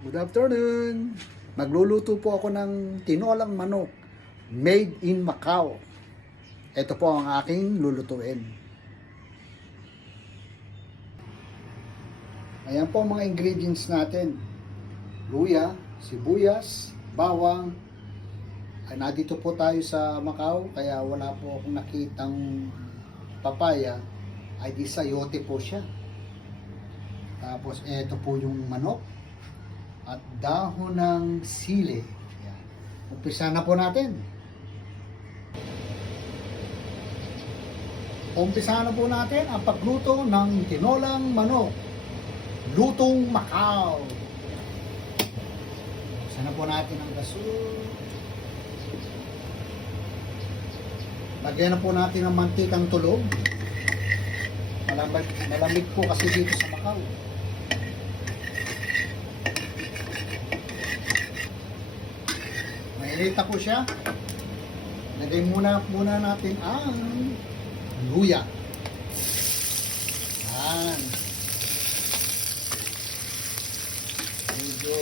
Good afternoon! Magluluto po ako ng tinolang manok made in Macau. Ito po ang aking lulutuin. Ayan po ang mga ingredients natin. Luya, sibuyas, bawang. Ay, nandito po tayo sa Macau kaya wala po akong nakitang papaya. Ay di sayote po siya. Tapos ito po yung manok at dahon ng sili. Ayan. Umpisa na po natin. Umpisa na po natin ang pagluto ng tinolang manok. Lutong Macau. Umpisa na po natin ang gasol. Lagyan na po natin ng mantikang tulog. Malamig po kasi dito sa Macau. Mainita po siya. Lagay muna natin ang luya. Yan. Medyo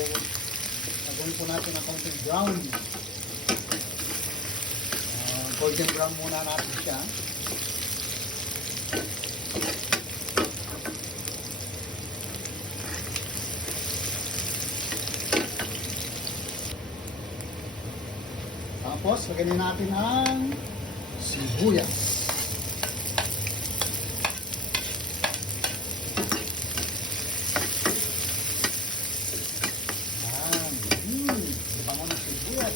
lagyan po natin ang konting brown. Golden brown muna natin siya. Tapos, lagyan natin ang sibuyas. Yan. Bango ng sibuyas.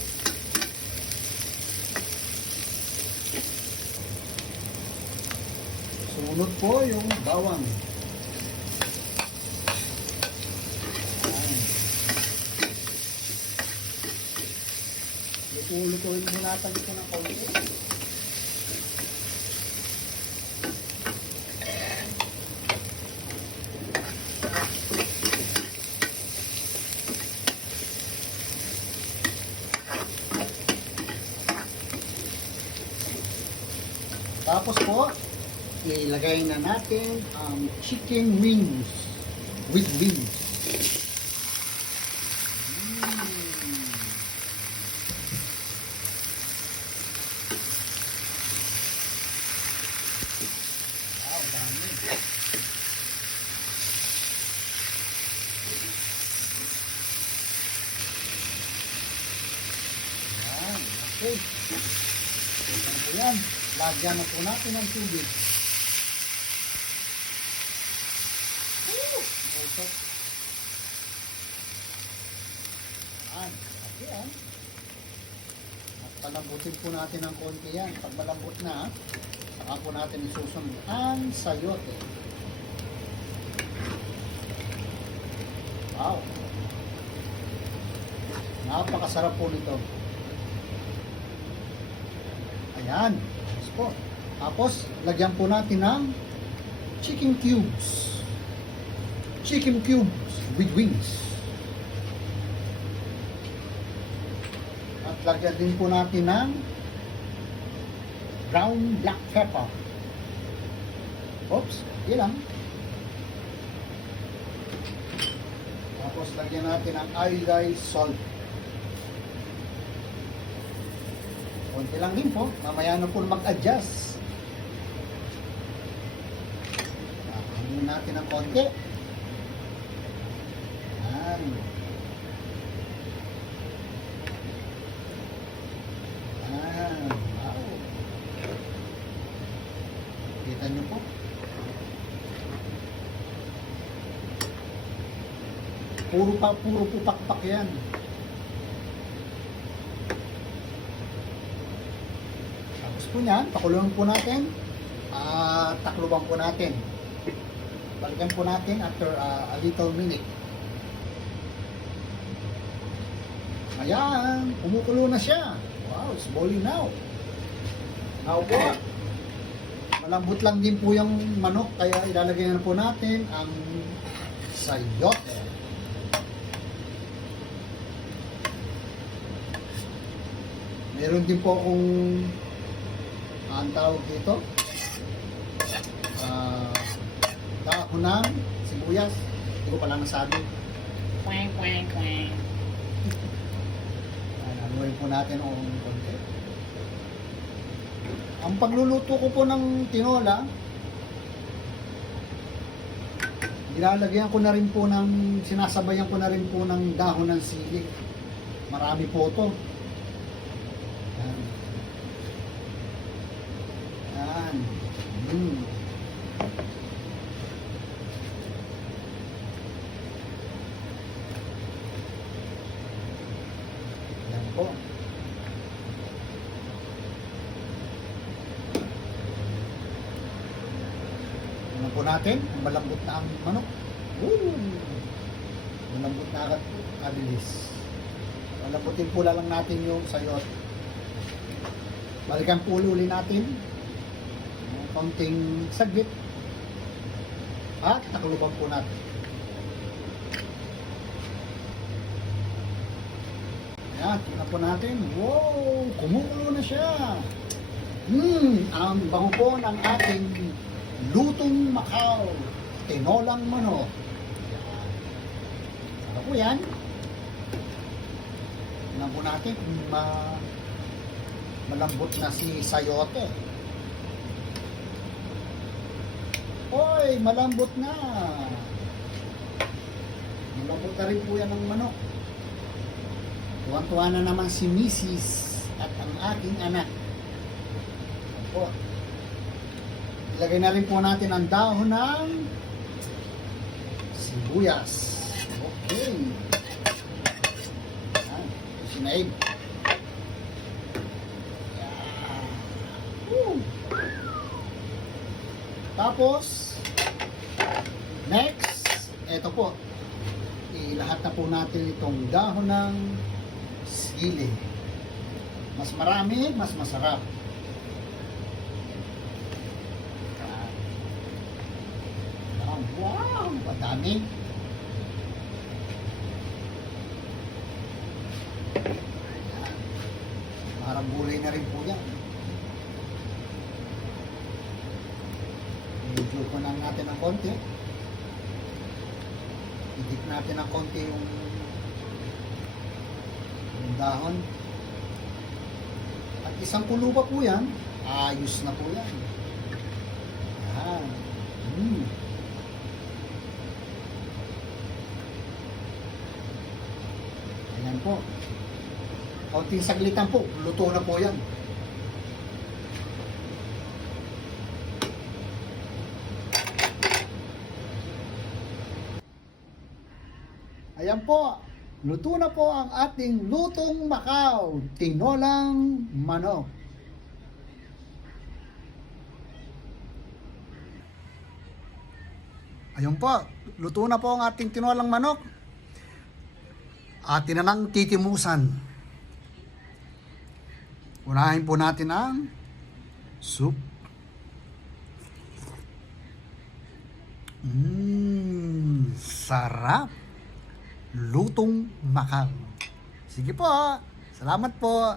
Sunod po yung bawang. Lutuin mo natin ito ng kaunti. Tapos po, ilagay na natin ang chicken wings with wings. Wow, dami. Yan, okay. Yan po yan. Lagyan na po natin ng tubig. Okay. Yan, okay yan. At palambutin po natin ng konti yan. Pag malambot na, saka po natin isusunod ang sayote. Wow! Napakasarap po nito. Ayan. Tapos, lagyan po natin ng chicken cubes. Chicken cubes with wings. At lagyan din po natin ng brown black pepper. Oops, hindi lang. Tapos lagyan natin ng iodized salt. Konti lang din po. Mamaya na po mag-adjust. Hangin natin ng konti. Yan. Yan. Wow. Kita nyo po. Puro po pakpak yan. Po niyan, pakuluan po natin at takluban po natin. Balikan po natin after a little minute. Ayan, kumukulo na siya. Wow, it's boiling now. Now po, malambot lang din po yung manok kaya ilalagay na po natin ang sayote. Meron din po akong ang tawag dito dahon ng sibuyas. Hindi ko pala nasabi. Kweng, kweng, kweng. po natin ng konti. Ang pagluluto ko po ng tinola, nilalagyan ko na rin po sinasabayan ko na rin po ng dahon ng sili. Marami po ito. Yan. Yan. Yan po. Ano po natin? Malambot na ang manok. Malambot na agad po. Kabilis. Malambutin po lang natin yung sayot. Balikan po uli natin. Konting saglit. At nakalubang po natin. Ayan, tingnan po natin. Wow! Kumukulo na siya. Ang bango po ng ating lutong Macau. Tinolang manok. Ano po yan? Tingnan po natin kung malambot na si sayote. Hoy, malambot na. Malambot na rin po yan ng manok. Tuwan-tuwa na naman si Mrs. at ang aking anak. Po. Ilagay na rin po natin ang dahon ng sibuyas. Okay. Yan. Sinaig. Tapos, next, eto po. Ilahat na po natin itong dahon ng sili. Mas marami, mas masarap. Wow! Madami. Parang gulay na rin po yan. Medyo ko na natin ng konti. Idip natin ng konti yung dahon. At isang kulo pa po yan. Ayos na po yan. Yan. Ayan po. Kaunting saglitan po. Luto na po yan. Ayan po. Luto na po ang ating lutong Macau. Tinolang manok. Ayun po. Luto na po ang ating tinolang manok. Atin na lang titimusan. Unahin po natin ang soup. Sarap. Lutong Macau. Sige po. Salamat po.